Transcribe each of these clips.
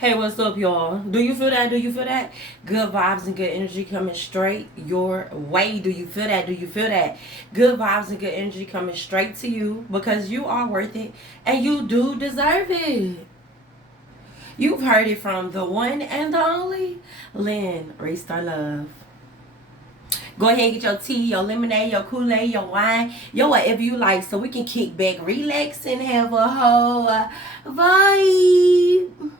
Hey, what's up, y'all? Do you feel that? Do you feel that? Good vibes and good energy coming straight your way. Do you feel that? Do you feel that? Good vibes and good energy coming straight to you because you are worth it and you do deserve it. You've heard it from the one and the only Lynn Restart Love. Go ahead and get your tea, your lemonade, your Kool-Aid, your wine, your whatever you like so we can kick back, relax, and have a whole vibe.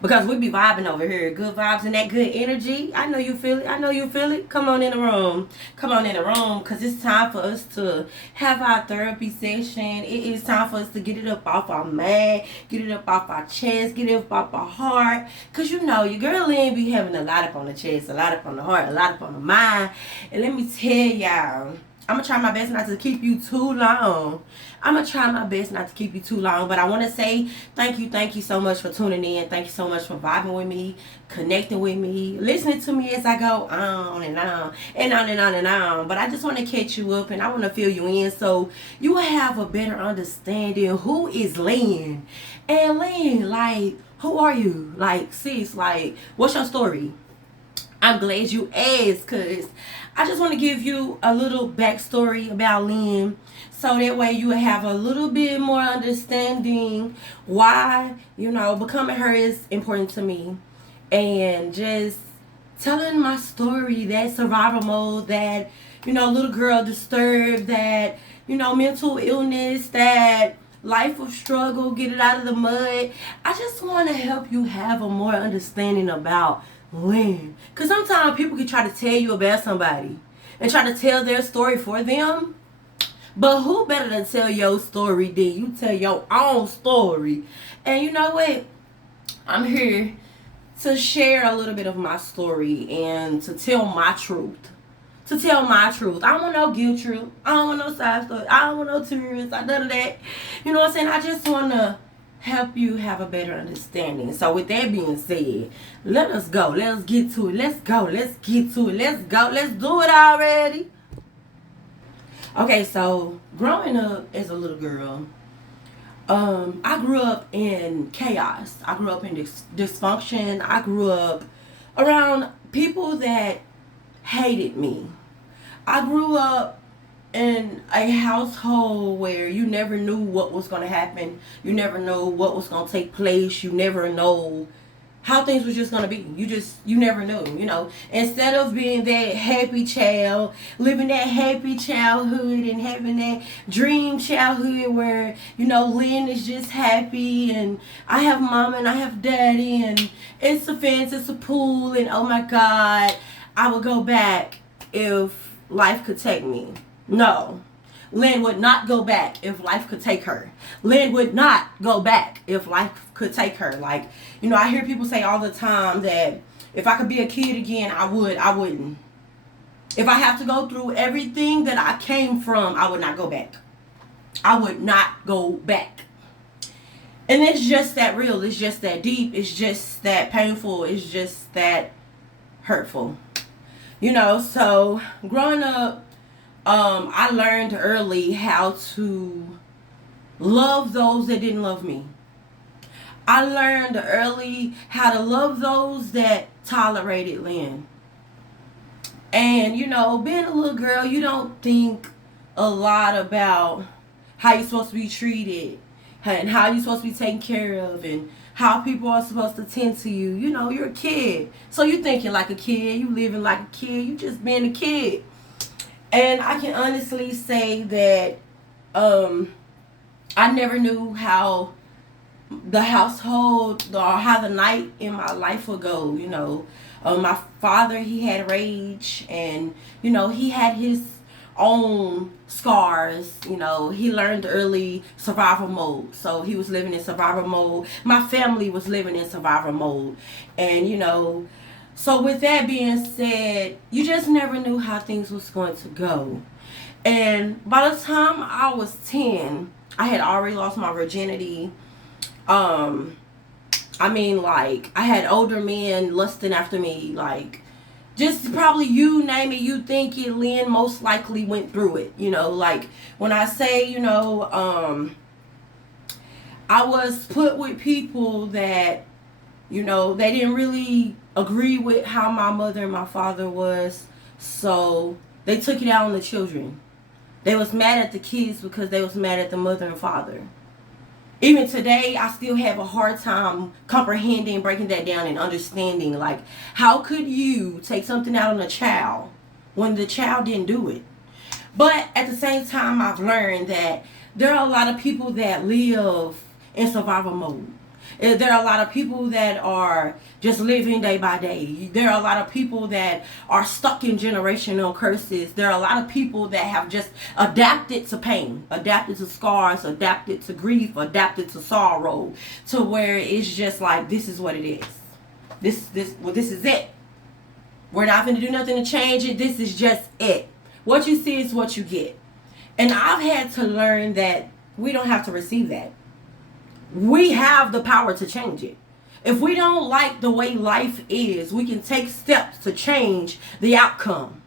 Because we be vibing over here. Good vibes and that good energy. I know you feel it. I know you feel it. Come on in the room. Come on in the room. Because it's time for us to have our therapy session. It is time for us to get it up off our mind. Get it up off our chest. Get it up off our heart. Because you know, your girl Lynn be having a lot up on the chest. A lot up on the heart. A lot up on the mind. And let me tell y'all, I'm going to try my best not to keep you too long. I'm going to try my best not to keep you too long. But I want to say thank you so much for tuning in. Thank you so much for vibing with me, connecting with me, listening to me as I go on and on and on and on and on. But I just want to catch you up and I want to fill you in so you will have a better understanding who is Lynn. And Lynn, like, who are you? Like, sis, like, what's your story? I'm glad you asked because I just want to give you a little backstory about Lynn so that way you will have a little bit more understanding why, you know, becoming her is important to me. And just telling my story, that survival mode, that, you know, little girl disturbed, that, you know, mental illness, that life of struggle, get it out of the mud. I just want to help you have a more understanding about Lynn. Because sometimes people can try to tell you about somebody and try to tell their story for them. But who better to tell your story than you tell your own story? And you know what? I'm here to share a little bit of my story and to tell my truth. To tell my truth. I don't want no guilt trip. I don't want no side story. I don't want no tears. I none of that. You know what I'm saying? I just want to help you have a better understanding. So with that being said, let us go. Let's get to it. Let's go. Let's get to it. Let's go. Let's do it already. Okay, so growing up as a little girl, I grew up in chaos. I grew up in dysfunction. I grew up around people that hated me. I grew up in a household where you never knew what was going to happen. You never know what was going to take place. You never know how things was just going to be. You never knew, you know. Instead of being that happy child, living that happy childhood and having that dream childhood where, you know, Lynn is just happy and I have mom and I have daddy and it's a fence, it's a pool and oh my God, I would go back if life could take me. No. Lynn would not go back if life could take her. Lynn would not go back if life could take her. Like, you know, I hear people say all the time that if I could be a kid again, I would. I wouldn't. If I have to go through everything that I came from, I would not go back. I would not go back. And it's just that real. It's just that deep. It's just that painful. It's just that hurtful. You know, so growing up, I learned early how to love those that didn't love me. I learned early how to love those that tolerated Lynn. And, you know, being a little girl, you don't think a lot about how you're supposed to be treated and how you're supposed to be taken care of and how people are supposed to tend to you. You know, you're a kid. So you're thinking like a kid. You living like a kid. You just being a kid. And I can honestly say that I never knew how the household or how the night in my life would go. You know, my father, he had rage and, you know, he had his own scars. You know, he learned early survival mode. So he was living in survival mode. My family was living in survival mode. And, you know, so with that being said, you just never knew how things was going to go. And by the time I was 10, I had already lost my virginity. I mean, like, I had older men lusting after me, like, just probably you name it, you think it, Lynn most likely went through it. You know, like, when I say, you know, I was put with people that You know, they didn't really agree with how my mother and my father was, so they took it out on the children. They was mad at the kids because they was mad at the mother and father. Even today, I still have a hard time comprehending, breaking that down, and understanding. Like, how could you take something out on a child when the child didn't do it? But at the same time, I've learned that there are a lot of people that live in survival mode. There are a lot of people that are just living day by day. There are a lot of people that are stuck in generational curses. There are a lot of people that have just adapted to pain, adapted to scars, adapted to grief, adapted to sorrow, to where it's just like, this is what it is. This is it. We're not going to do nothing to change it. This is just it. What you see is what you get. And I've had to learn that we don't have to receive that. We have the power to change it. If we don't like the way life is, we can take steps to change the outcome.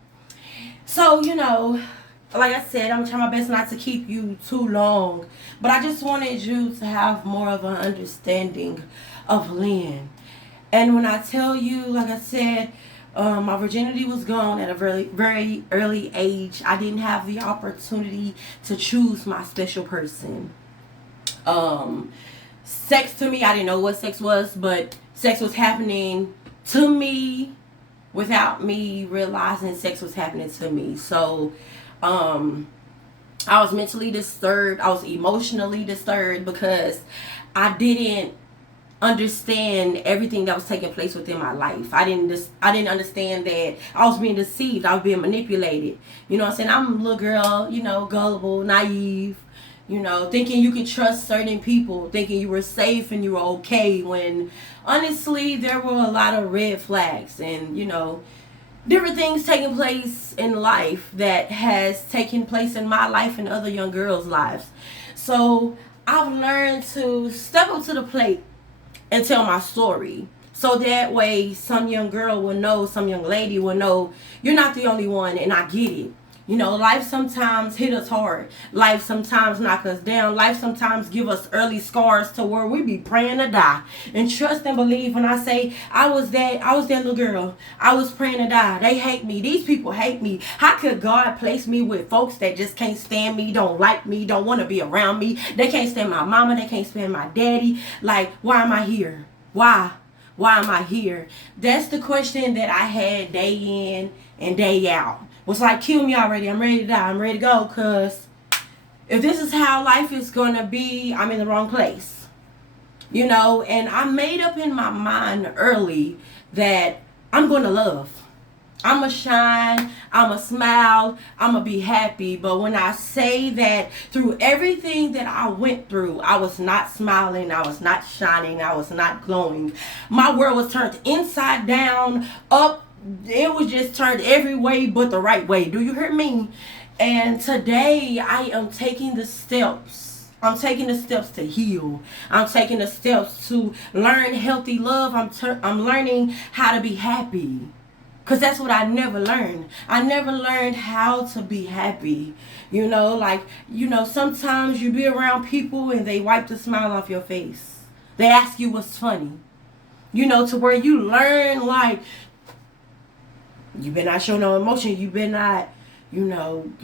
So, like I said, I'm trying my best not to keep you too long, but I just wanted you to have more of an understanding of Lynn. And when I tell you, like I said, my virginity was gone at a very, very early age. I didn't have the opportunity to choose my special person. Sex to me, I didn't know what sex was, but sex was happening to me without me realizing sex was happening to me. So, I was mentally disturbed. I was emotionally disturbed because I didn't understand everything that was taking place within my life. I didn't understand that I was being deceived. I was being manipulated. You know what I'm saying? I'm a little girl, gullible, naive, thinking you could trust certain people, thinking you were safe and you were okay, when honestly there were a lot of red flags and, different things taking place in life that has taken place in my life and other young girls' lives. So I've learned to step up to the plate and tell my story. So that way some young girl will know, some young lady will know, you're not the only one, and I get it. Life sometimes hit us hard. Life sometimes knock us down. Life sometimes give us early scars to where we be praying to die. And trust and believe when I say I was that little girl. I was praying to die. They hate me. These people hate me. How could God place me with folks that just can't stand me, don't like me, don't want to be around me? They can't stand my mama. They can't stand my daddy. Like, why am I here? Why? Why am I here? That's the question that I had day in and day out. Was like, kill me already. I'm ready to die. I'm ready to go. Because if this is how life is going to be, I'm in the wrong place. And I made up in my mind early that I'm going to love. I'm going to shine. I'm going to smile. I'm going to be happy. But when I say that through everything that I went through, I was not smiling. I was not shining. I was not glowing. My world was turned inside down, up. It was just turned every way but the right way. Do you hear me? And today I am taking the steps. I'm taking the steps to heal. I'm taking the steps to learn healthy love. I'm learning how to be happy. Because that's what I never learned. I never learned how to be happy. Sometimes you be around people and they wipe the smile off your face. They ask you what's funny. To where you learn, like, you better not show no emotion. You better not,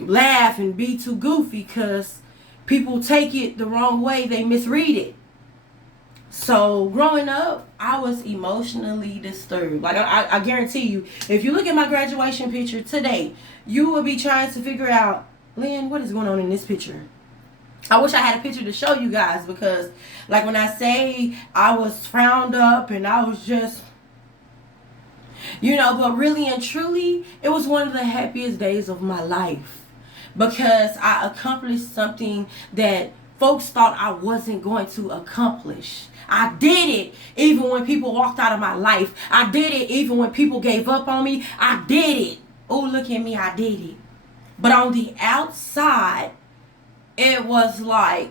laugh and be too goofy, because people take it the wrong way. They misread it. So growing up, I was emotionally disturbed. Like, I guarantee you, if you look at my graduation picture today, you will be trying to figure out, Lynn, what is going on in this picture? I wish I had a picture to show you guys, because like when I say I was frowned up and I was just, but really and truly, it was one of the happiest days of my life, because I accomplished something that folks thought I wasn't going to accomplish. I did it even when people walked out of my life. I did it even when people gave up on me. I did it. Oh, look at me, I did it. But on the outside, it was like,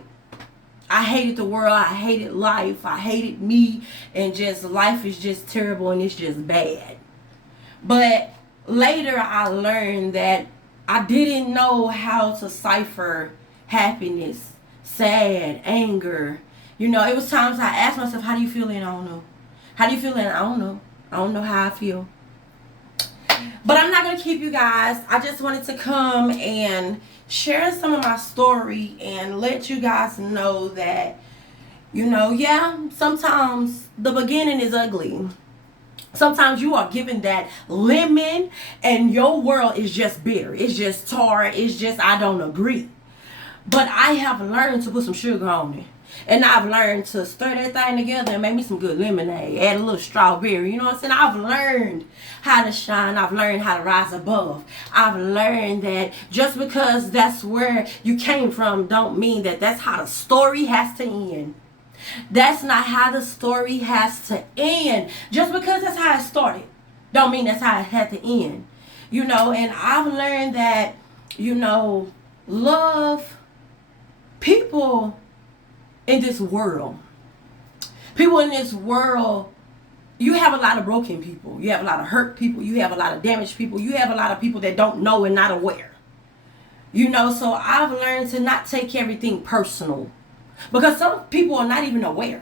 I hated the world, I hated life, I hated me, and just life is just terrible and it's just bad. But later I learned that I didn't know how to cipher happiness, sad, anger. It was times I asked myself, how do you feel? And I don't know. How do you feel? And I don't know. I don't know how I feel. But I'm not going to keep you guys. I just wanted to come and share some of my story and let you guys know that, yeah, sometimes the beginning is ugly. Sometimes you are given that lemon and your world is just bitter. It's just tar. It's just, I don't agree. But I have learned to put some sugar on it. And I've learned to stir that thing together and make me some good lemonade. Add a little strawberry. You know what I'm saying? I've learned how to shine. I've learned how to rise above. I've learned that just because that's where you came from don't mean that that's how the story has to end. That's not how the story has to end. Just because that's how it started don't mean that's how it had to end. And I've learned that, love people in this world. People in this world, you have a lot of broken people. You have a lot of hurt people. You have a lot of damaged people. You have a lot of people that don't know and not aware. So I've learned to not take everything personal. Because some people are not even aware.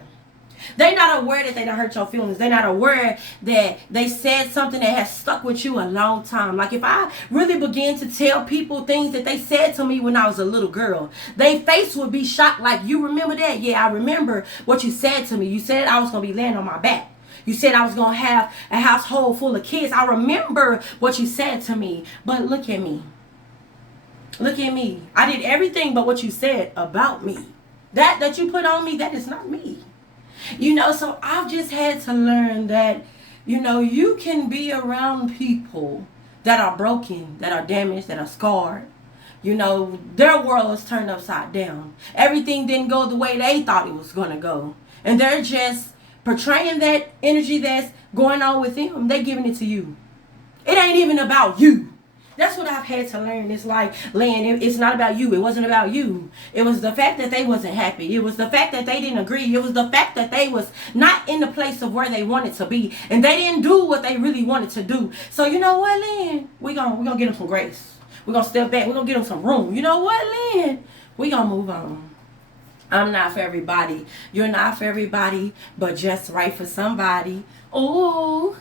They're not aware that they done hurt your feelings. They're not aware that they said something that has stuck with you a long time. Like if I really began to tell people things that they said to me when I was a little girl, their face would be shocked like, you remember that? Yeah, I remember what you said to me. You said I was going to be laying on my back. You said I was going to have a household full of kids. I remember what you said to me. But look at me. Look at me. I did everything but what you said about me. That you put on me, that is not me. So I've just had to learn that, you can be around people that are broken, that are damaged, that are scarred. Their world is turned upside down. Everything didn't go the way they thought it was going to go. And they're just portraying that energy that's going on with them. They're giving it to you. It ain't even about you. That's what I've had to learn. It's like, Lynn, it's not about you. It wasn't about you. It was the fact that they wasn't happy. It was the fact that they didn't agree. It was the fact that they was not in the place of where they wanted to be. And they didn't do what they really wanted to do. So you know what, Lynn? We're gonna get them some grace. We're going to step back. We're going to get them some room. You know what, Lynn? We're going to move on. I'm not for everybody. You're not for everybody, but just right for somebody. Ooh.